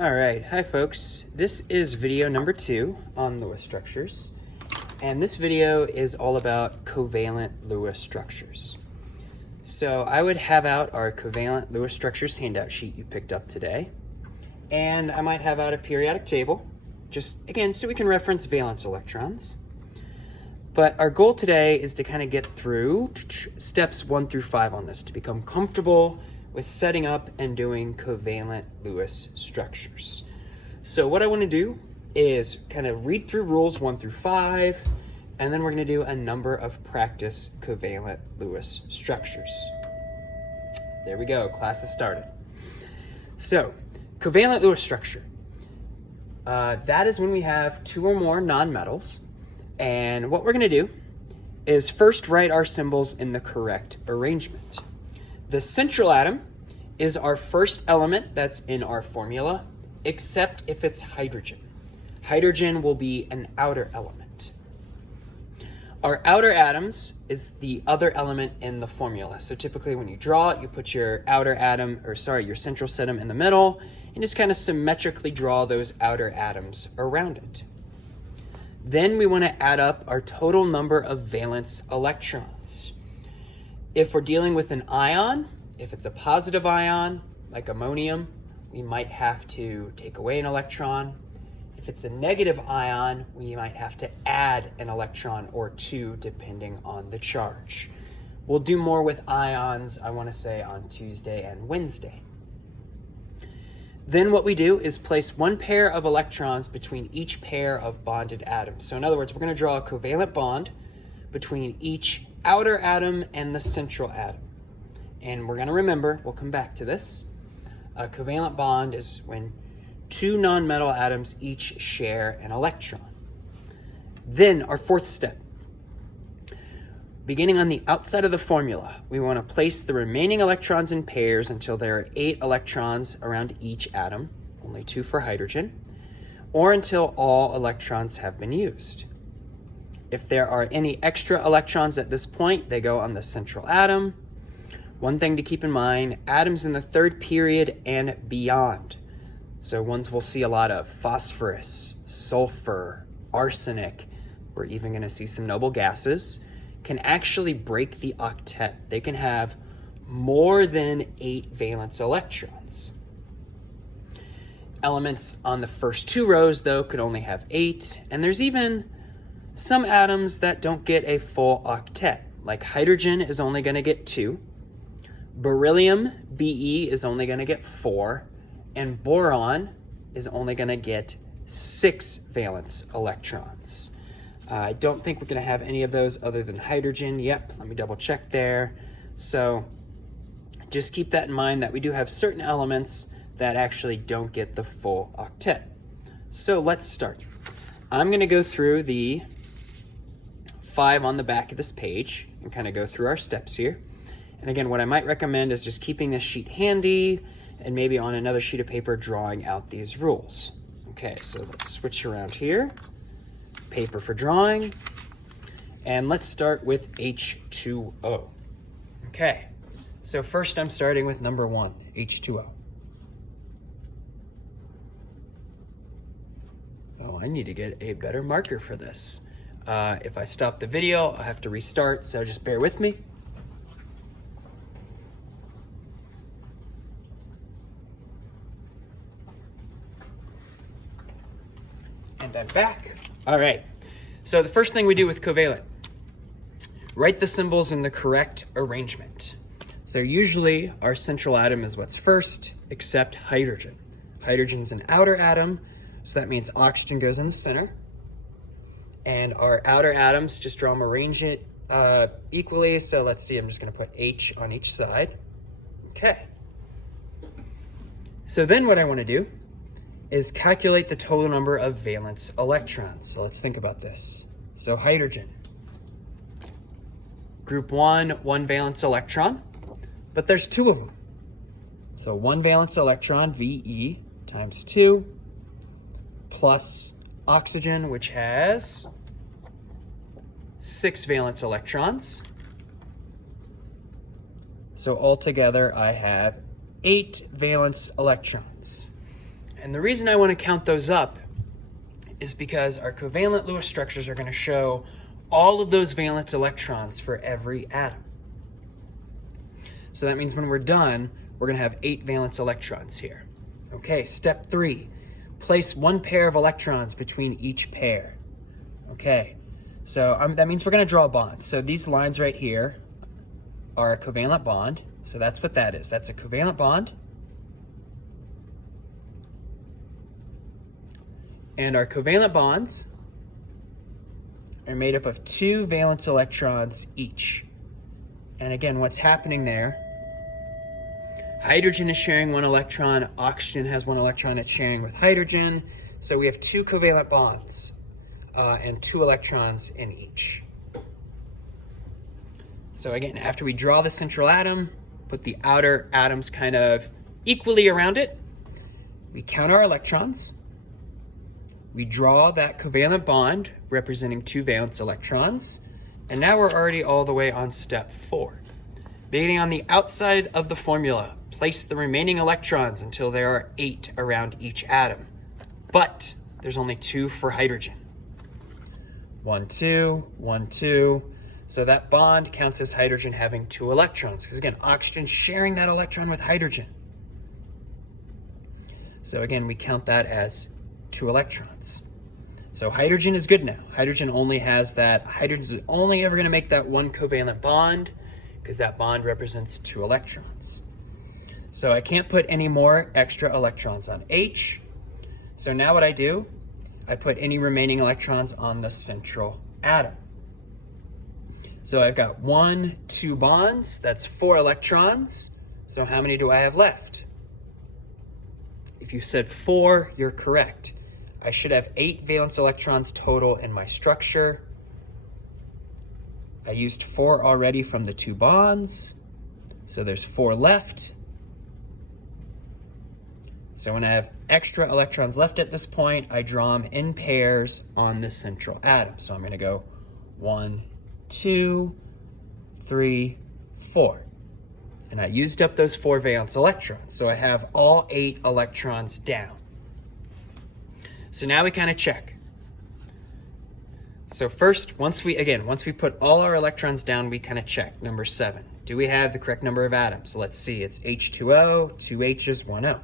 All right, hi folks. This is video number 2 on Lewis structures. And this video is all about covalent Lewis structures. So I would have out our covalent Lewis structures handout sheet you picked up today. And I might have out a periodic table, just again, so we can reference valence electrons. But our goal today is to kind of get through steps 1 through 5 on this to become comfortable with setting up and doing covalent Lewis structures. So what I want to do is kind of read through rules 1 through 5, and then we're going to do a number of practice covalent Lewis structures. There we go, class has started. So, covalent Lewis structure. That is when we have 2 or more nonmetals, and what we're going to do is first write our symbols in the correct arrangement. The central atom is our first element that's in our formula, except if it's hydrogen. Hydrogen will be an outer element. Our outer atoms is the other element in the formula. So typically when you draw it, you put your your central atom in the middle, and just kind of symmetrically draw those outer atoms around it. Then we want to add up our total number of valence electrons. If we're dealing with an ion, if it's a positive ion, like ammonium, we might have to take away an electron. If it's a negative ion, we might have to add an electron or 2 depending on the charge. We'll do more with ions, I want to say, on Tuesday and Wednesday. Then what we do is place 1 pair of electrons between each pair of bonded atoms. So in other words, we're going to draw a covalent bond between each outer atom and the central atom. And we're going to remember, we'll come back to this, a covalent bond is when 2 nonmetal atoms each share an electron. Then our 4th step. Beginning on the outside of the formula, we want to place the remaining electrons in pairs until there are 8 electrons around each atom, only 2 for hydrogen, or until all electrons have been used. If there are any extra electrons at this point, they go on the central atom. One thing to keep in mind, atoms in the 3rd period and beyond. So ones we'll see a lot of: phosphorus, sulfur, arsenic, we're even going to see some noble gases, can actually break the octet. They can have more than 8 valence electrons. Elements on the first 2 rows, though, could only have 8, and there's even some atoms that don't get a full octet, like hydrogen is only going to get 2, beryllium, Be, is only going to get 4, and boron is only going to get 6 valence electrons. I don't think we're going to have any of those other than hydrogen. Yep, let me double check there. So just keep that in mind, that we do have certain elements that actually don't get the full octet. So let's start. I'm going to go through the 5 on the back of this page and kind of go through our steps here. And again, what I might recommend is just keeping this sheet handy and maybe on another sheet of paper drawing out these rules. Okay, so let's switch around here. Paper for drawing. And let's start with H2O. Okay, so first I'm starting with number 1, H2O. Oh, I need to get a better marker for this. If I stop the video, I'll have to restart, so just bear with me. And I'm back. All right, so the first thing we do with covalent, write the symbols in the correct arrangement. So usually our central atom is what's first, except hydrogen. Hydrogen's an outer atom, so that means oxygen goes in the center. And our outer atoms, just draw them, arrange it equally. So let's see, I'm just going to put H on each side. Okay. So then what I want to do is calculate the total number of valence electrons. So let's think about this. So hydrogen. Group 1, 1 valence electron, but there's 2 of them. So 1 valence electron, Ve, times 2, plus oxygen, which has 6 valence electrons. So altogether I have 8 valence electrons. And the reason I want to count those up is because our covalent Lewis structures are going to show all of those valence electrons for every atom. So that means when we're done, we're going to have 8 valence electrons here. Okay, step 3, place one pair of electrons between each pair. Okay, so that means we're going to draw a bond. So these lines right here are a covalent bond. So that's what that is. That's a covalent bond. And our covalent bonds are made up of 2 valence electrons each. And again, what's happening there, hydrogen is sharing 1 electron, oxygen has 1 electron it's sharing with hydrogen. So we have 2 covalent bonds and 2 electrons in each. So again, after we draw the central atom, put the outer atoms kind of equally around it, we count our electrons. We draw that covalent bond representing 2 valence electrons, and now we're already all the way on step 4. Beginning on the outside of the formula, place the remaining electrons until there are 8 around each atom. But there's only 2 for hydrogen. 1, 2, 1, 2. So that bond counts as hydrogen having 2 electrons, because again, oxygen's sharing that electron with hydrogen. So again, we count that as 2 electrons. So hydrogen is good now. Hydrogen only has that, hydrogen is only ever going to make that 1 covalent bond because that bond represents 2 electrons. So I can't put any more extra electrons on H. So now what I do, I put any remaining electrons on the central atom. So I've got 1, 2 bonds, that's 4 electrons. So how many do I have left? If you said 4, you're correct. I should have 8 valence electrons total in my structure. I used 4 already from the 2 bonds, so there's 4 left. So when I have extra electrons left at this point, I draw them in pairs on the central atom. So I'm going to go 1, 2, 3, 4. And I used up those 4 valence electrons, so I have all 8 electrons down. So now we kind of check. So first, once we put all our electrons down, we kind of check. Number 7, do we have the correct number of atoms? Let's see, it's H2O, 2 H's, 1 O.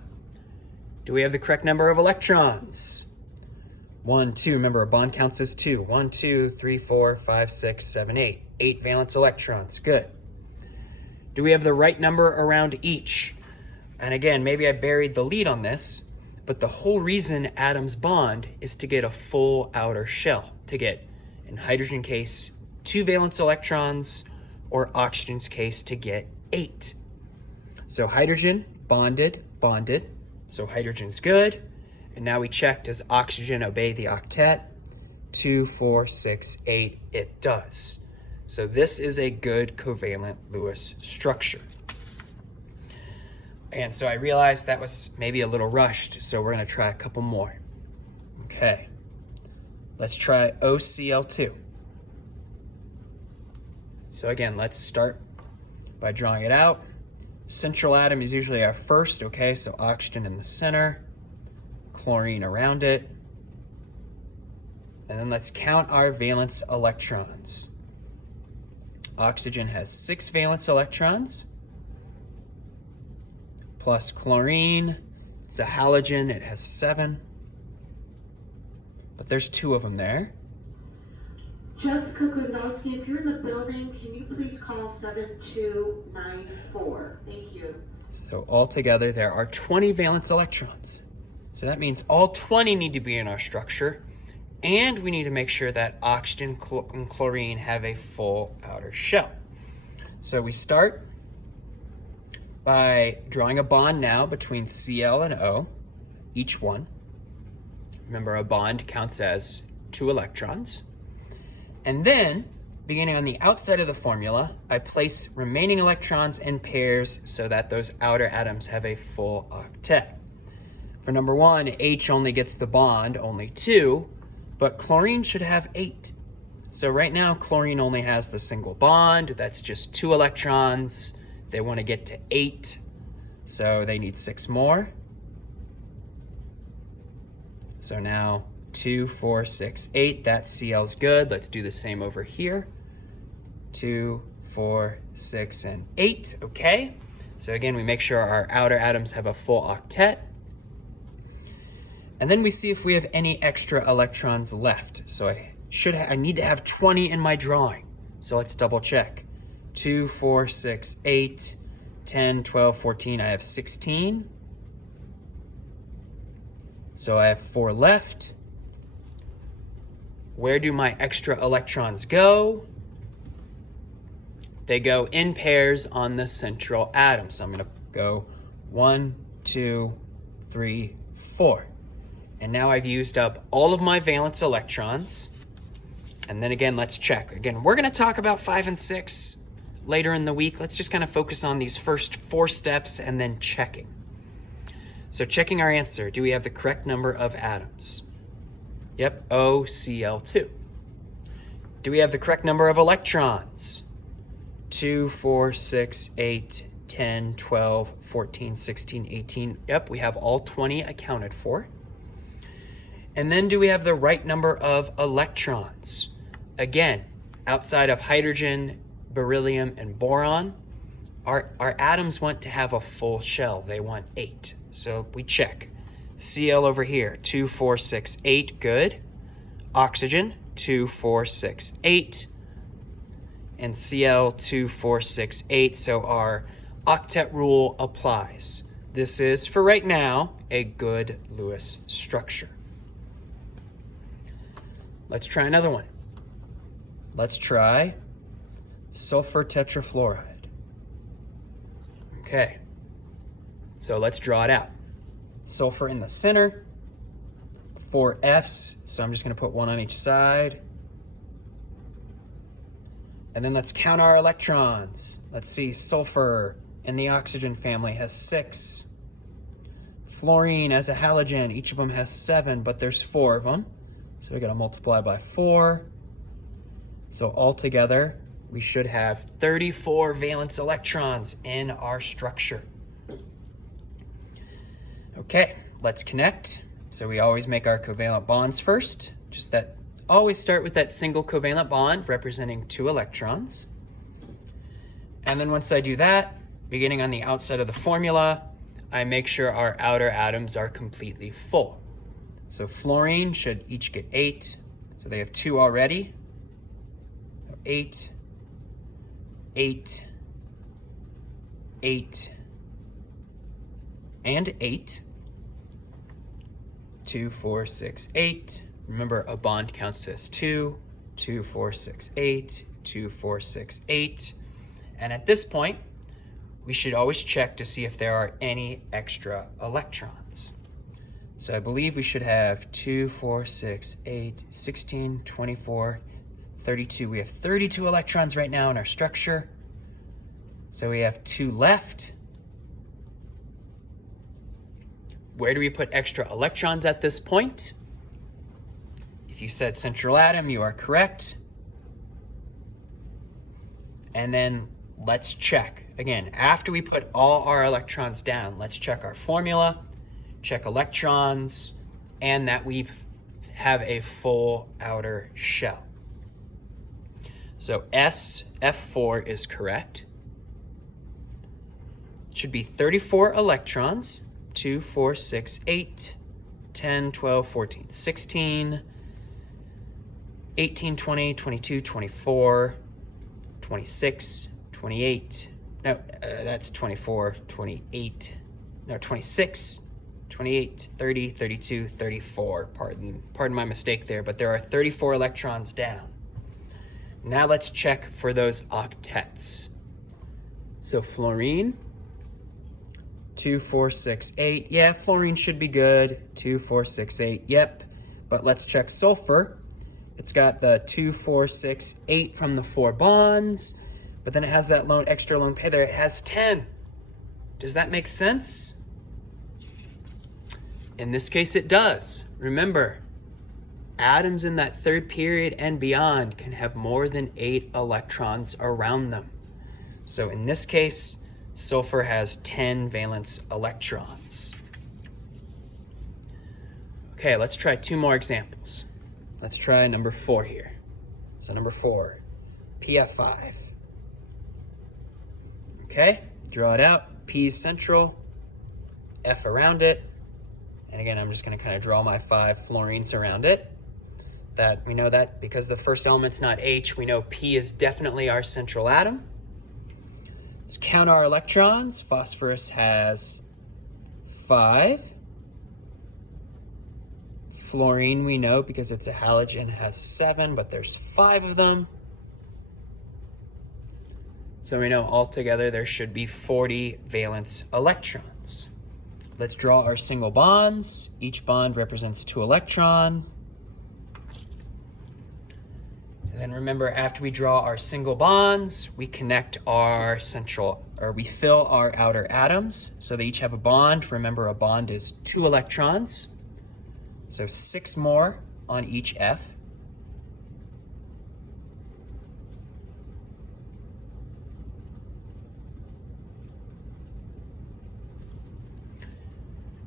Do we have the correct number of electrons? 1, 2, remember our bond counts as 2. 1, 2, 3, 4, 5, 6, 7, 8. 8 valence electrons, good. Do we have the right number around each? And again, maybe I buried the lead on this, but the whole reason atoms bond is to get a full outer shell, to get, in hydrogen case, 2 valence electrons, or oxygen's case, to get 8. So hydrogen bonded, bonded, so hydrogen's good. And now we check, does oxygen obey the octet? 2, 4, 6, 8, it does. So this is a good covalent Lewis structure. And so I realized that was maybe a little rushed, so we're going to try a couple more. Okay, let's try OCl2. So again, let's start by drawing it out. Central atom is usually our first, okay, so oxygen in the center, chlorine around it. And then let's count our valence electrons. Oxygen has 6 valence electrons. Plus chlorine, it's a halogen, it has 7. But there's 2 of them there. Jessica Gronowski, if you're in the building, can you please call 7294? Thank you. So altogether, there are 20 valence electrons. So that means all 20 need to be in our structure, and we need to make sure that oxygen and chlorine have a full outer shell. So we start by drawing a bond now between Cl and O, each one. Remember, a bond counts as 2 electrons. And then, beginning on the outside of the formula, I place remaining electrons in pairs so that those outer atoms have a full octet. For number 1, H only gets the bond, only 2, but chlorine should have 8. So right now, chlorine only has the single bond, that's just 2 electrons. They want to get to 8, so they need 6 more. So now 2, 4, 6, 8. That Cl's good. Let's do the same over here. 2, 4, 6, and 8. Okay. So again, we make sure our outer atoms have a full octet. And then we see if we have any extra electrons left. So I need to have 20 in my drawing. So let's double check. 2, 4, 6, 8, 10, 12, 14. I have 16. So I have 4 left. Where do my extra electrons go? They go in pairs on the central atom. So I'm going to go 1, 2, 3, 4. And now I've used up all of my valence electrons. And then again, let's check. Again, we're going to talk about 5 and 6 later in the week. Let's just kind of focus on these first 4 steps and then checking. So checking our answer, do we have the correct number of atoms? Yep, OCl2. Do we have the correct number of electrons? 2, 4, 6, 8, 10, 12, 14, 16, 18. Yep, we have all 20 accounted for. And then do we have the right number of electrons? Again, outside of hydrogen, beryllium, and boron, our atoms want to have a full shell. They want 8. So we check. Cl over here, 2, 4, 6, 8, good. Oxygen, 2, 4, 6, 8. And Cl, 2, 4, 6, 8. So our octet rule applies. This is, for right now, a good Lewis structure. Let's try another one. Let's try sulfur tetrafluoride. Okay, so let's draw it out. Sulfur in the center, 4 Fs, so I'm just going to put 1 on each side. And then let's count our electrons. Let's see, sulfur in the oxygen family has 6. Fluorine as a halogen, each of them has 7, but there's 4 of them. So we got to multiply by 4. So altogether, we should have 34 valence electrons in our structure. Okay, let's connect. So we always make our covalent bonds first. Always start with that single covalent bond representing 2 electrons. And then once I do that, beginning on the outside of the formula, I make sure our outer atoms are completely full. So fluorine should each get 8. So they have 2 already. So 8, 8, 8, and 8. 2, 4, 6, 8. Remember, a bond counts as 2. 2, 4, 6, 8. 2, 4, 6, 8. And at this point, we should always check to see if there are any extra electrons. So I believe we should have 2, 4, 6, 8, 16, 24, 32. We have 32 electrons right now in our structure. So we have 2 left. Where do we put extra electrons at this point? If you said central atom, you are correct. And then let's check. Again, after we put all our electrons down, let's check our formula. Check electrons, and that we have a full outer shell. So F4 is correct. It should be 34 electrons, 2, 4, 6, 8, 10, 12, 14, 16, 18, 20, 22, 24, 26, 28, no, that's 24, 28, no, 26, 28, 30, 32, 34. Pardon my mistake there, but there are 34 electrons down. Now let's check for those octets. So fluorine, 2, 4, 6, 8. Yeah, fluorine should be good. 2, 4, 6, 8. Yep. But let's check sulfur. It's got the 2, 4, 6, 8 from the 4 bonds, but then it has that extra lone pair there. It has 10. Does that make sense? In this case, it does. Remember, atoms in that third period and beyond can have more than 8 electrons around them. So in this case, sulfur has 10 valence electrons. Okay, let's try 2 more examples. Let's try number 4 here. So number 4, PF5. Okay, draw it out. P is central, F around it. And again, I'm just gonna kind of draw my 5 fluorines around it. That we know that because the first element's not H, we know P is definitely our central atom. Let's count our electrons. Phosphorus has 5. Fluorine we know because it's a halogen has 7, but there's 5 of them. So we know altogether there should be 40 valence electrons. Let's draw our single bonds. Each bond represents 2 electrons. And then remember, after we draw our single bonds, we connect our we fill our outer atoms. So they each have a bond. Remember, a bond is 2 electrons. So 6 more on each F.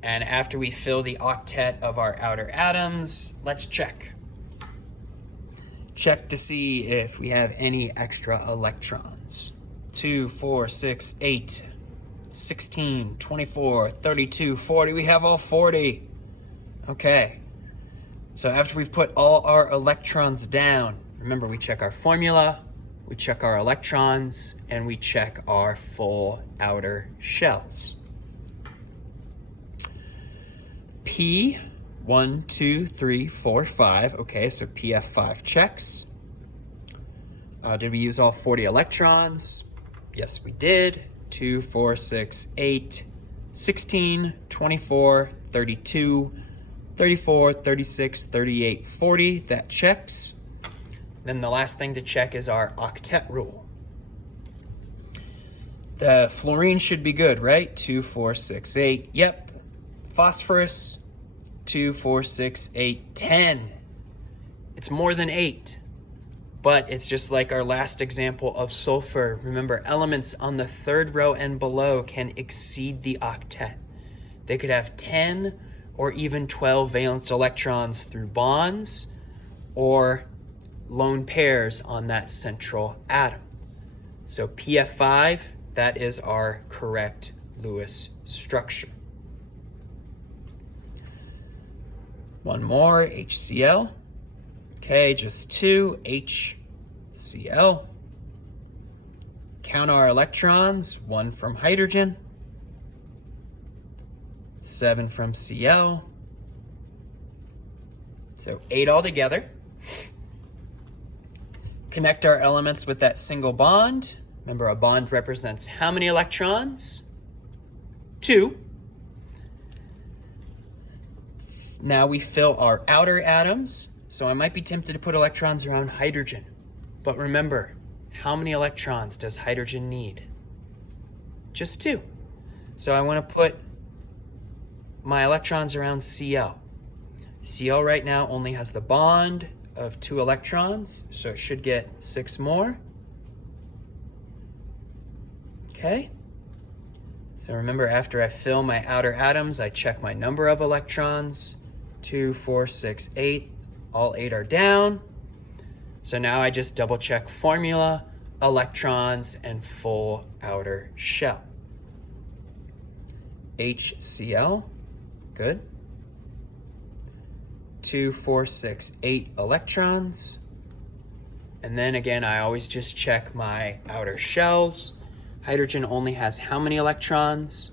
And after we fill the octet of our outer atoms, let's check. Check to see if we have any extra electrons. 2, 4, 6, 8, 16, 24, 32, 40. We have all 40. Okay. So after we've put all our electrons down, remember we check our formula, we check our electrons, and we check our full outer shells. P, 1, 2, 3, 4, 5. Okay, so PF5 checks. Did we use all 40 electrons? Yes, we did. 2, 4, 6, 8, 16, 24, 32, 34, 36, 38, 40. That checks. Then the last thing to check is our octet rule. The fluorine should be good, right? 2, 4, 6, 8. Yep. Phosphorus, 2, 4, 6, 8, 10. It's more than 8, but it's just like our last example of sulfur. Remember, elements on the 3rd row and below can exceed the octet. They could have 10 or even 12 valence electrons through bonds or lone pairs on that central atom. So PF5, that is our correct Lewis structure. One more, HCl. Okay, just 2, HCl. Count our electrons, 1 from hydrogen, 7 from Cl. So 8 altogether. Connect our elements with that single bond. Remember, a bond represents how many electrons? 2. Now we fill our outer atoms. So I might be tempted to put electrons around hydrogen. But remember, how many electrons does hydrogen need? Just 2. So I want to put my electrons around Cl. Cl right now only has the bond of 2 electrons, so it should get 6 more. Okay. So remember, after I fill my outer atoms, I check my number of electrons. 2, 4, 6, 8. All 8 are down. So now I just double check formula, electrons, and full outer shell. HCl, good. 2, 4, 6, 8 electrons. And then again, I always just check my outer shells. Hydrogen only has how many electrons?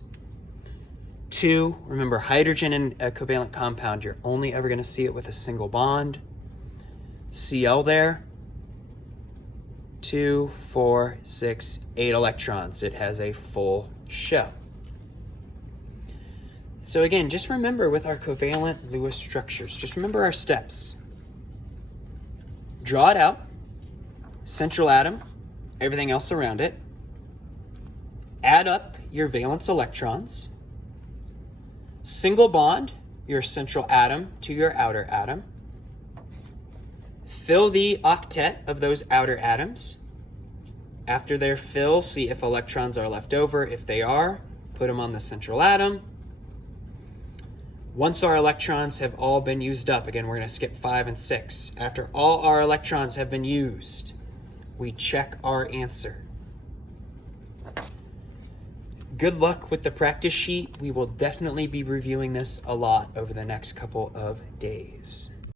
2. Remember, hydrogen in a covalent compound, you're only ever going to see it with a single bond. Cl there. 2, 4, 6, 8 electrons. It has a full shell. So again, just remember with our covalent Lewis structures, just remember our steps. Draw it out. Central atom, everything else around it. Add up your valence electrons. Single bond your central atom to your outer atom. Fill the octet of those outer atoms. After their fill, see if electrons are left over. If they are, put them on the central atom. Once our electrons have all been used up, again, we're going to skip 5 and 6. After all our electrons have been used, we check our answer. Good luck with the practice sheet. We will definitely be reviewing this a lot over the next couple of days.